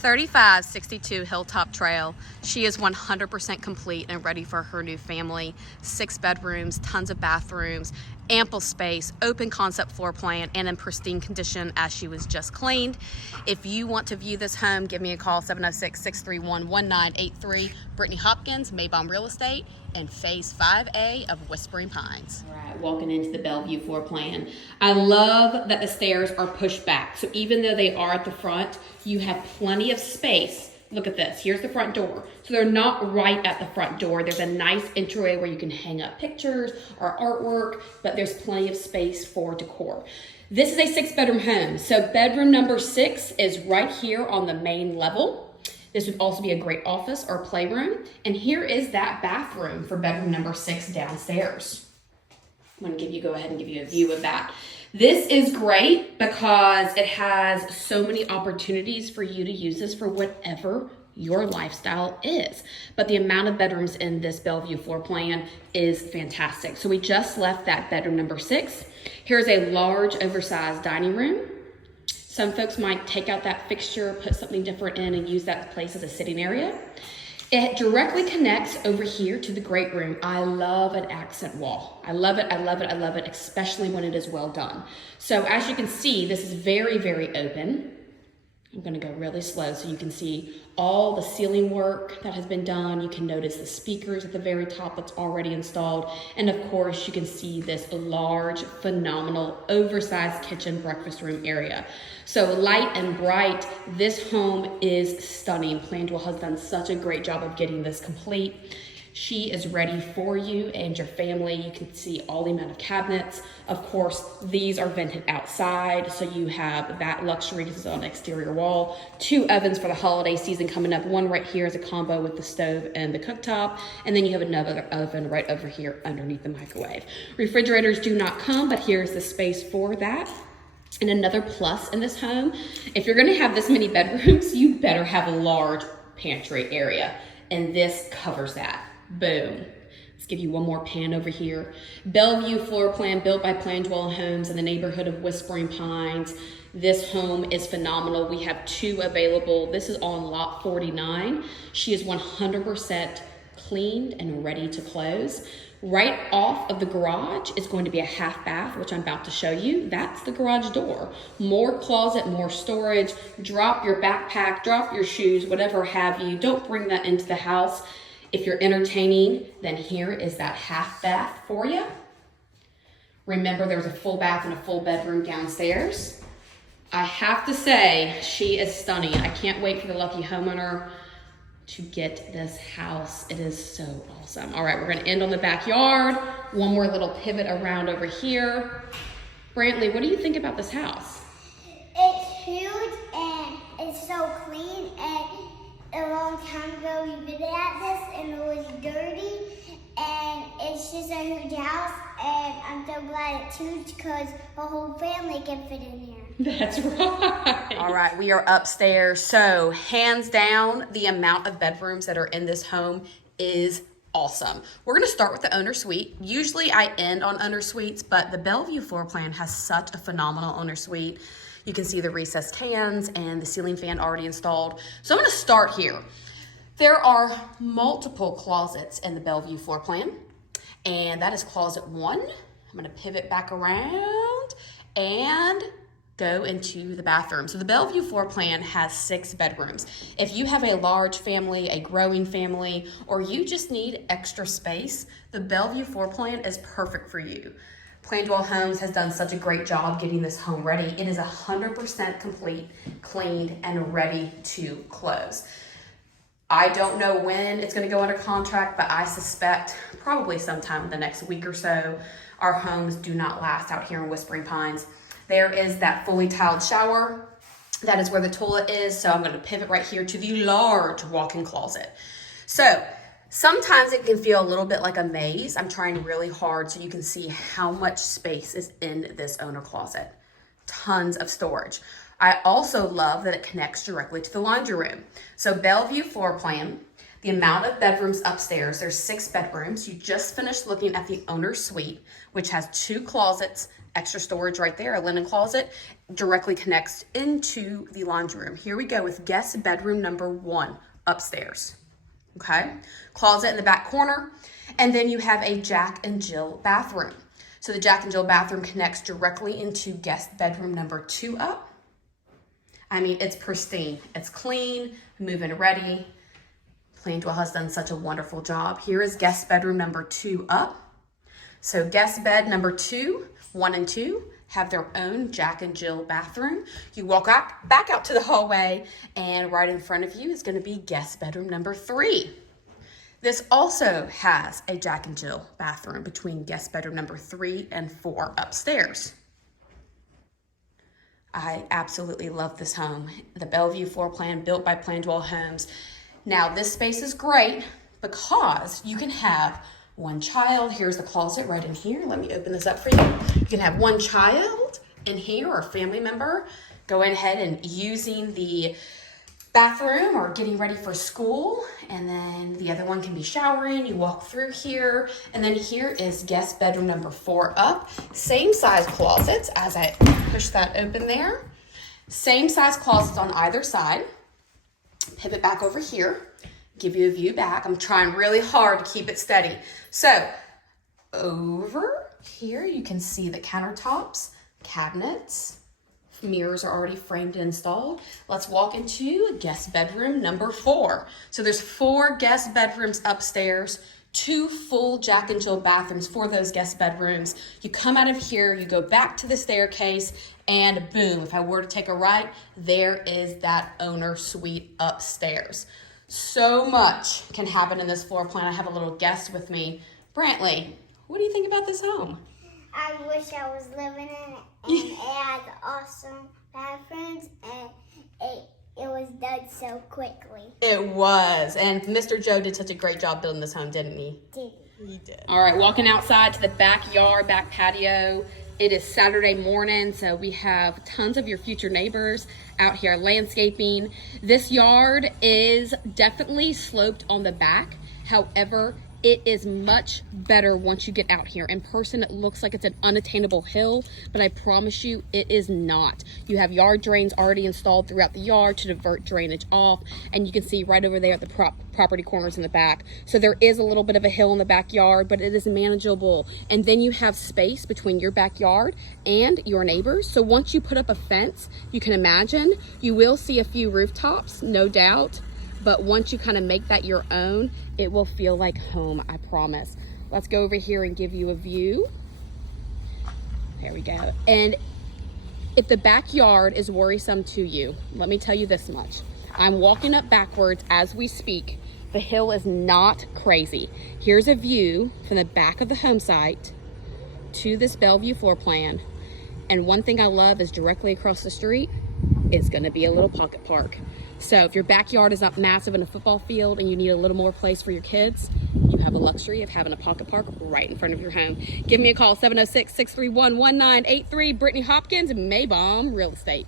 3562 Hilltop Trail. She is 100% complete and ready for her new family. 6 bedrooms, tons of bathrooms, ample space, open concept floor plan, and in pristine condition as she was just cleaned. If you want to view this home, give me a call, 706-631-1983. Brittany Hopkins, Maybom Real Estate, and Phase 5A of Whispering Pines. All right, walking into the Bellevue floor plan. I love that the stairs are pushed back. So even though they are at the front, you have plenty of space. Look at this, here's the front door. So they're not right at the front door. There's a nice entryway where you can hang up pictures or artwork, but there's plenty of space for decor. This is a 6-bedroom home. So bedroom number 6 is right here on the main level. This would also be a great office or playroom. And here is that bathroom for bedroom number 6 downstairs. I'm gonna go ahead and give you a view of that. This is great because it has so many opportunities for you to use this for whatever your lifestyle is. But the amount of bedrooms in this Bellevue floor plan is fantastic. So we just left that bedroom number 6. Here's a large oversized dining room. Some folks might take out that fixture, put something different in, and use that place as a sitting area. It directly connects over here to the great room. I love an accent wall. I love it, I love it, I love it, especially when it is well done. So as you can see, this is very, very open. I'm gonna go really slow so you can see all the ceiling work that has been done. You can notice the speakers at the very top that's already installed. And of course, you can see this large, phenomenal, oversized kitchen breakfast room area. So light and bright, this home is stunning. PlanDwell has done such a great job of getting this complete. She is ready for you and your family. You can see all the amount of cabinets. Of course, these are vented outside, so you have that luxury. This is on an exterior wall. 2 ovens for the holiday season coming up. One right here is a combo with the stove and the cooktop, and then you have another oven right over here underneath the microwave. Refrigerators do not come, but here's the space for that. And another plus in this home, if you're gonna have this many bedrooms, you better have a large pantry area, and this covers that. Boom. Let's give you one more pan over here. Bellevue floor plan built by PlanDwell Homes in the neighborhood of Whispering Pines. This home is phenomenal. We have 2 available. This is on lot 49. She is 100% cleaned and ready to close. Right off of the garage is going to be a half bath, which I'm about to show you. That's the garage door. More closet, more storage. Drop your backpack, drop your shoes, whatever have you. Don't bring that into the house. If you're entertaining, then here is that half bath for you. Remember, there's a full bath and a full bedroom downstairs. I have to say, she is stunning. I can't wait for the lucky homeowner to get this house. It is so awesome. All right, we're gonna end on the backyard. One more little pivot around over here. Brantley, what do you think about this house? It's huge and it's so clean, and a long time ago we visited at this and it was dirty, and it's just a huge house, and I'm so glad it's huge because the whole family can fit in here. That's right. All right, we are upstairs. So hands down, the amount of bedrooms that are in this home is awesome. We're gonna start with the owner suite. Usually I end on owner suites, but the Bellevue floor plan has such a phenomenal owner suite. You can see the recessed tans and the ceiling fan already installed. So I'm gonna start here. There are multiple closets in the Bellevue floor plan, and that is closet 1. I'm gonna pivot back around and go into the bathroom. So the Bellevue floor plan has 6 bedrooms. If you have a large family, a growing family, or you just need extra space, the Bellevue floor plan is perfect for you. PlanDwell Homes has done such a great job getting this home ready. It is 100% complete, cleaned, and ready to close. I don't know when it's gonna go under contract, but I suspect probably sometime in the next week or so. Our homes do not last out here in Whispering Pines. There is that fully tiled shower. That is where the toilet is. So I'm gonna pivot right here to the large walk-in closet. So sometimes it can feel a little bit like a maze. I'm trying really hard so you can see how much space is in this owner closet. Tons of storage. I also love that it connects directly to the laundry room. So Bellevue floor plan, the amount of bedrooms upstairs, there's 6 bedrooms. You just finished looking at the owner suite, which has 2 closets, extra storage right there, a linen closet. directly connects into the laundry room. Here we go with guest bedroom number 1 upstairs. Okay, closet in the back corner, and then you have a Jack and Jill bathroom. So the Jack and Jill bathroom connects directly into guest bedroom number 2 up. I mean, it's pristine, it's clean, move-in ready. PlanDwell has done such a wonderful job. Here is guest bedroom number 2 up. So guest bed number 2, 1 and 2 have their own Jack and Jill bathroom. You walk back out to the hallway, and right in front of you is going to be guest bedroom number 3. This also has a Jack and Jill bathroom between guest bedroom number 3 and 4 upstairs. I absolutely love this home. The Belleview floor plan built by PlanDwell Homes. Now this space is great because you can have one child. Here's the closet right in here. Let me open this up for you. You can have one child in here or a family member going ahead and using the bathroom or getting ready for school, and then the other one can be showering. You walk through here, and then here is guest bedroom number 4 up. Same size closets as I push that open there. Same size closets on either side. Pivot back over here, give you a view back. I'm trying really hard to keep it steady. So over here you can see the countertops, cabinets, mirrors are already framed and installed. Let's walk into guest bedroom number 4. So there's 4 guest bedrooms upstairs, 2 full Jack and Jill bathrooms for those guest bedrooms. You come out of here, you go back to the staircase, and boom, if I were to take a right, there is that owner suite upstairs. So much can happen in this floor plan. I have a little guest with me. Brantley, what do you think about this home? I wish I was living in it, and it had awesome bathrooms, and it was done so quickly. It was, and Mr. Joe did such a great job building this home, didn't he? He did. All right, walking outside to the backyard, back patio. It is Saturday morning, so we have tons of your future neighbors out here landscaping. This yard is definitely sloped on the back. However, it is much better once you get out here. In person, it looks like it's an unattainable hill, but I promise you, it is not. You have yard drains already installed throughout the yard to divert drainage off, and you can see right over there at the property corners in the back. So there is a little bit of a hill in the backyard, but it is manageable. And then you have space between your backyard and your neighbors. So once you put up a fence, you can imagine, you will see a few rooftops, no doubt. But once you kind of make that your own, it will feel like home, I promise. Let's go over here and give you a view. There we go. And if the backyard is worrisome to you, let me tell you this much. I'm walking up backwards as we speak. The hill is not crazy. Here's a view from the back of the home site to this Bellevue floor plan. And one thing I love is directly across the street is gonna be a little pocket park. So if your backyard is not massive in a football field and you need a little more place for your kids, you have a luxury of having a pocket park right in front of your home. Give me a call, 706-631-1983. Brittany Hopkins, Maybom Real Estate.